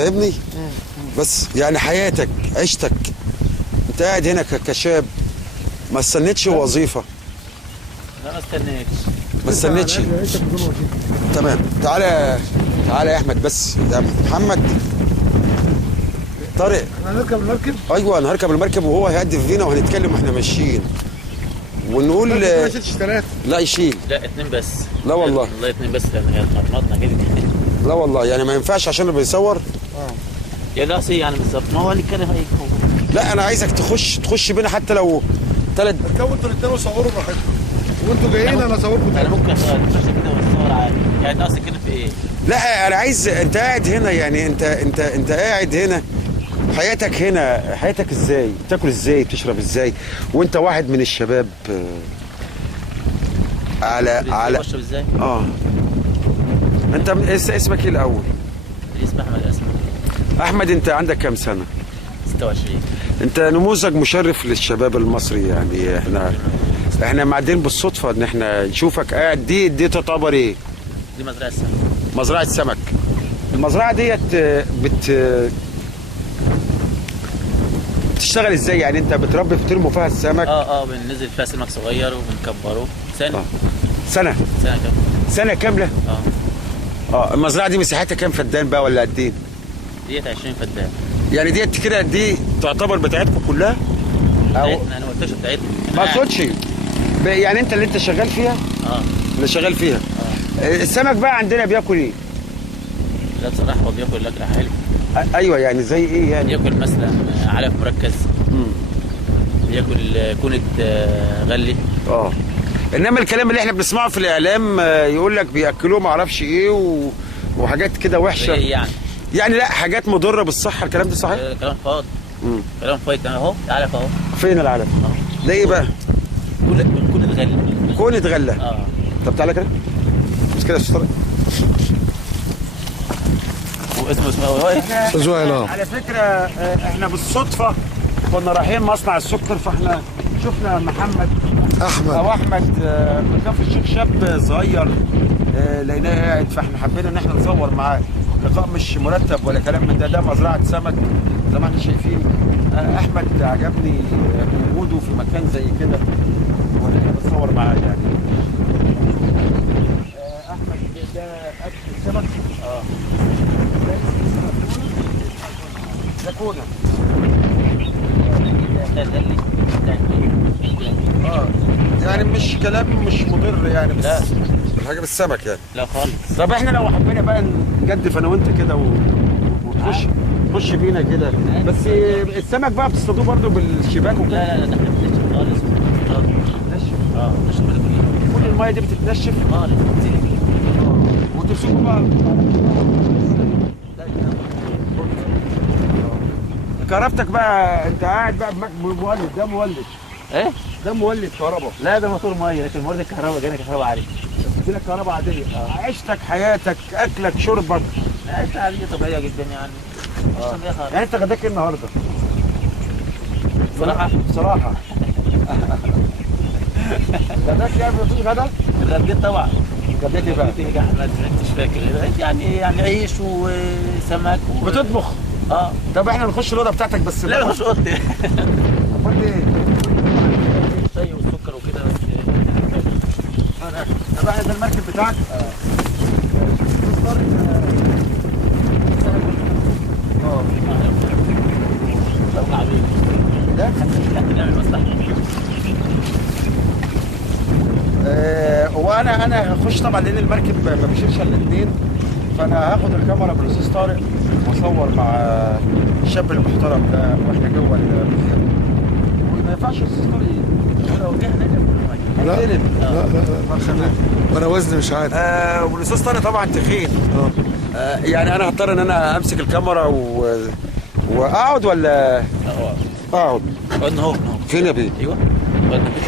فاهمني؟ بس يعني حياتك عيشتك انت قاعد هنا كشاب ما استنيتش وظيفه. لا ما استنيتش. ما استنيتش. تمام. تعالى تعالى يا احمد، بس يا محمد طارق. احنا هنركب المركب؟ ايوه انا هركب المركب وهو هيهدف فينا وهنتكلم واحنا ماشيين ونقول. ما شلتش ثلاثة. لا يشيل. لا اتنين بس. لا والله. والله اتنين بس لان هي اتمرمطنا كده. لا والله يعني ما ينفعش عشان اللي بيصور. يا لا سي يعني بالظبط ما هو اللي كان هيك هو. لا انا عايزك تخش بينا حتى لو ثلاث. اركبوا انتوا الاثنين وصوروا براحتكم وانتوا جايين انا اصوركم انا تاني. ممكن اخش كده واصور عادي يعني ناقص كده في ايه؟ لا انا عايز انت قاعد هنا يعني انت قاعد هنا حياتك هنا. حياتك ازاي؟ بتاكل ازاي؟ بتشرب ازاي؟ وانت واحد من الشباب على بشرب ازاي؟ انت اسمك ايه الاول؟ اسمي احمد اسمه. احمد انت عندك كام سنه؟ 26. انت نموذج مشرف للشباب المصري يعني. احنا معدين بالصدفه ان احنا نشوفك قاعد. دي تعتبر ايه؟ دي مزرعه سمك. مزرعه سمك. المزرعه ديت بتشتغل ازاي يعني؟ انت بترموا فيها السمك؟ بننزل فيها سمك صغير وبنكبره سنه. سنه كامله. سنه كامله؟ المزرعه دي مساحتها كام فدان بقى ولا قد ايه؟ ديت 20 فدان. يعني ديت كده دي تعتبر بتاعتكم كلها؟ انا ما قلتش بتاعتنا. ما اقصدش يعني انت اللي شغال فيها؟ اللي شغال فيها. السمك بقى عندنا بياكل ايه؟ لا بصراحه هو بياكل اكل حلو. ايوه يعني زي ايه يعني؟ بياكل مثلا علف مركز. بياكل كونة غلي. انما الكلام اللي احنا بنسمعه في الاعلام يقول لك بياكلوه ما اعرفش ايه وحاجات كده وحشه. ايه يعني لا حاجات مضره بالصحه. الكلام ده صحيح؟ كلام فاضي. كلام فاضي. اهو العلف اهو. فين العلف؟ ده ايه بقى؟ كونة غلي. كونة غله. طب تعالى كده بس كده يا استاذ طارق. اسمه ايه؟ على فكره احنا بالصدفه كنا رايحين مصنع السكر فاحنا شفنا محمد احمد كان في الشيخ شاب صغير لقيناه قاعد فاحنا حبينا ان احنا نصور معاه. لقاء مش مرتب ولا كلام من ده مزرعه سمك زي ما احنا شايفين. احمد عجبني وجوده في مكان زي كده وانا بصور معاه يعني. احمد ده اكل السمك. ده كونه. يعني مش كلام مش مضر يعني بس لا. الحاجه بالسمك يعني. لا خالص. طب احنا لو حبينا بقى نجدف انا وانت كده وتخش بينا كده بس السمك بقى بتصطادوه برضه بالشباك وكده؟ لا ده احنا بننشف خالص. بننشف كل الميه دي بتتنشف خالص. وتمسكوا بقى كهربتك بقى. انت قاعد بقى بمولد. ده مولد ايه؟ ده مولد كهرباء. لا ده موتور ميه لكن مولد الكهرباء جانا كهرباء عاديه. دي لك كهرباء عاديه. عيشتك حياتك اكلك شربك عيشة عاديه طبيعيه جدا يعني. يعني انت غداك ايه النهارده؟ بصراحه غداك يعني مفيش غدا؟ اتغديت طبعا. غداك ايه بقى؟ احمد مش فاكر يعني عيش وسمك بتطبخ؟ طب احنا نخش الاوضه بتاعتك بس. لا نخش اوضتي. امال ايه؟ شاي والسكر وكده بس. طب احنا ده المركب بتاعك؟ ده؟ نعمل مصلحه. وانا هخش طبعا لان المركب ما بيشيلش الا الاثنين فانا هاخد الكاميرا بالاستاذ طارق واصور مع الشاب المحترم ده واحنا جوه البحيره. وما ينفعش الاستاذ طارق لو جه لا انا وزني مش عادي. والاستاذ طارق طبعا تخين. يعني انا هضطر ان انا امسك الكاميرا واقعد ولا اقعد؟ اهو فين يا بيه؟ ايوه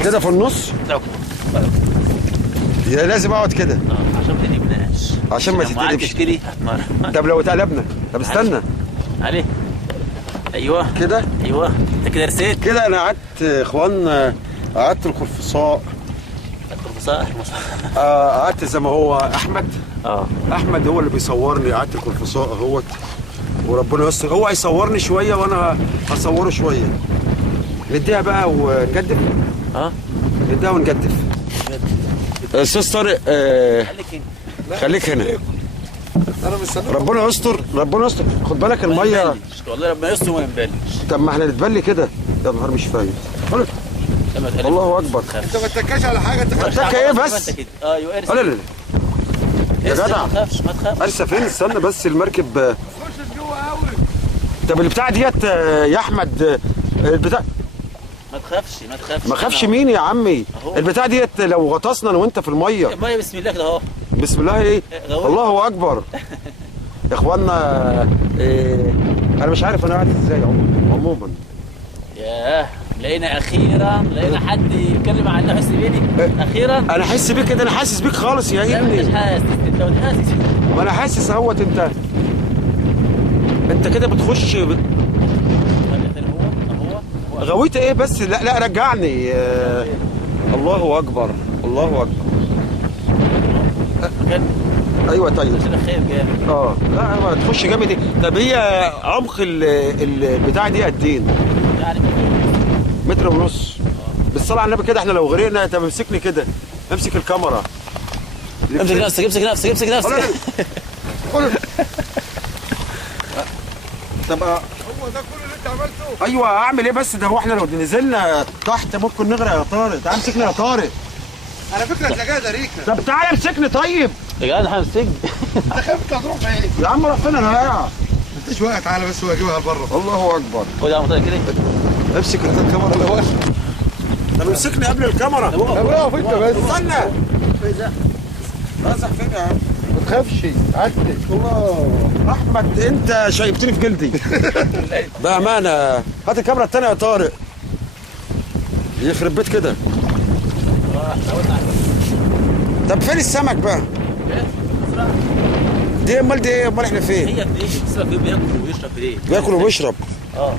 كده في النص؟ يا لازم اقعد كده عشان ما تتقلبناش. عشان ما تتقلبش. كده طب لو اتقلبنا؟ طب استنى عليه. ايوه كده. ايوه انت كده رسيت كده. انا قعدت اخوان قعدت الخرفصاء. الخرفصاء قعدت زي ما هو احمد. احمد هو اللي بيصورني. قعدت الخرفصاء اهوت وربنا يستر. هو هيصورني شويه وانا هصوره شويه. نديها بقى ونجدف. ها نديها ونجدف. استاذ طارق خليك هنا. خليك هنا. انا مستني. ربنا يستر ربنا يستر. خد بالك ما الميه. ينبلش. والله ربنا يستر وما ينبلش. طب ما احنا نتبلي كده. يا نهار مش فاهم. لما تقلب الله اكبر. انت ما تتكاش على حاجه، انت اتك ايه بس؟ ايوه ارسل. لا لا لا يا ارسل، جدع. ما تخافش ما تخافش. ارسى فين؟ استنى بس المركب. خش جوه قوي. طب البتاع ديت يا احمد البتاع ما تخافش ما تخافش. ما خافش مين يا عمي؟ أهو. البتاع ديت لو غطسنا انا وانت في الميه. الميه بسم الله كده اهو. بسم الله ايه؟ غويط. الله اكبر. يا اخوانا انا مش عارف انا قاعد ازاي عموما. ياه لقينا اخيرا لقينا حد يتكلم عن نفس بيني اخيرا. انا احس بيك كده. انا حاسس بيك خالص يا لا مش ابني. حاسس انت مش حاسس. ما انا حاسس اهوت. انت كده بتخش هو غويت ايه بس؟ لا لا رجعني. الله اكبر الله اكبر. كان ايوه طيب. عشان الخير جامد. لا ما تخش جامد ايه؟ طب هي عمق البتاع دي قد ايه؟ يعني متر ونص. بالصلاه على النبي كده احنا لو غرقنا. طب امسكني كده. امسك الكاميرا. امسك نفسك امسك نفسك امسك نفسك. طب هو ده كل اللي انت عملته؟ ايوه اعمل ايه بس؟ ده هو احنا لو نزلنا تحت ممكن نغرق يا طارق. تعال امسكني يا طارق. على فكره تلاقيها دريكه. طب تعالى امسكني طيب. يا جدعان احنا في السجن. انت خايف تروح فين؟ يا عم راح فين؟ انا واقع. انت شويه تعالى بس واجيبها لبره. الله اكبر. خد يا عم طارق كده. امسك الكاميرا الاول. طب امسكني قبل الكاميرا. طب اقف انت بس. استنى. رازح فين يا عم؟ ما تخافش عدي. الله احمد انت شايبتني في جلدي. بامانه. هات الكاميرا الثانيه يا طارق. يخرب بيت كده. طب فين السمك بقى؟ دي امال دي ايه؟ امال احنا فين؟ هي ايه السمك بياكل ويشرب ليه؟ بياكل وبيشرب. اه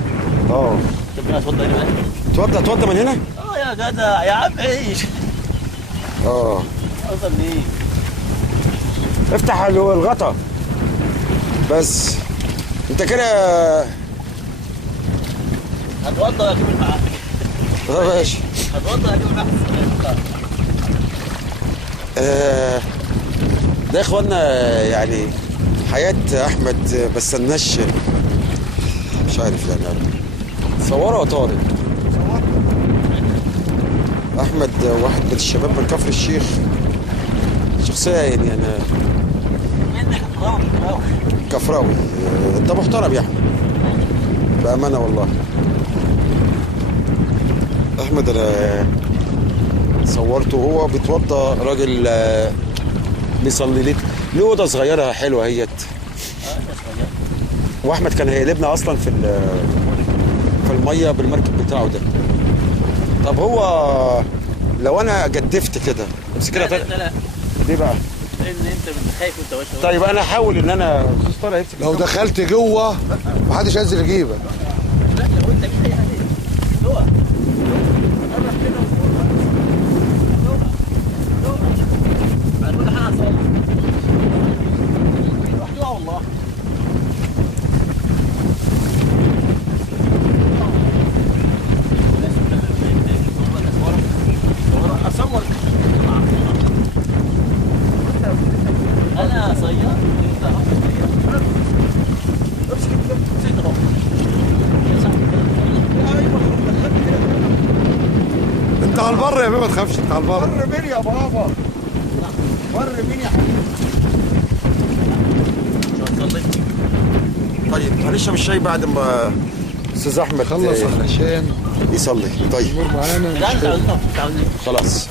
ربنا اتفضل هنا بقى. اتوضى من هنا؟ يا جدع يا عم عيش. اتفضل ليه؟ افتح الغطا بس. انت كده هتوضى واجيب معاك. ماشي. هتوضى واجيب معاك. ده يا اخوانا يعني حياة احمد. ما استناش مش عارف يعني. صوروا يا طارق. احمد واحد من الشباب من كفر الشيخ. شخصية يعني انا كفراوي. انت محترم يا احمد بأمانة والله. احمد انا صورته وهو بيتوضى. راجل بيصلي لك. له اوضه صغيره حلوه اهيت. واحمد كان هيقلبنا اصلا في الميه بالمركب بتاعه ده. طب هو لو انا جدفت كده امسكها. لا ليه بقى؟ لان انت خايف وانت واقف. طيب انا احاول ان انا استاذ طارق يمسك. لو دخلت جوه محدش هينزل يجيبك. لا لو انت جيت اي حاجه جوه قرب كده جوه على كل حاجه هتصور. لوحدها والله. اصور انا صياد. انت على البر يا بيه ما تخافش. انت على البر. بر مين يا بابا؟ بر مين يا حبيبي؟ طيب هنشرب الشاي بعد ما استاذ احمد خلص علشان يصلي. طيب الامور معانا. لا انت عاوزين خلاص.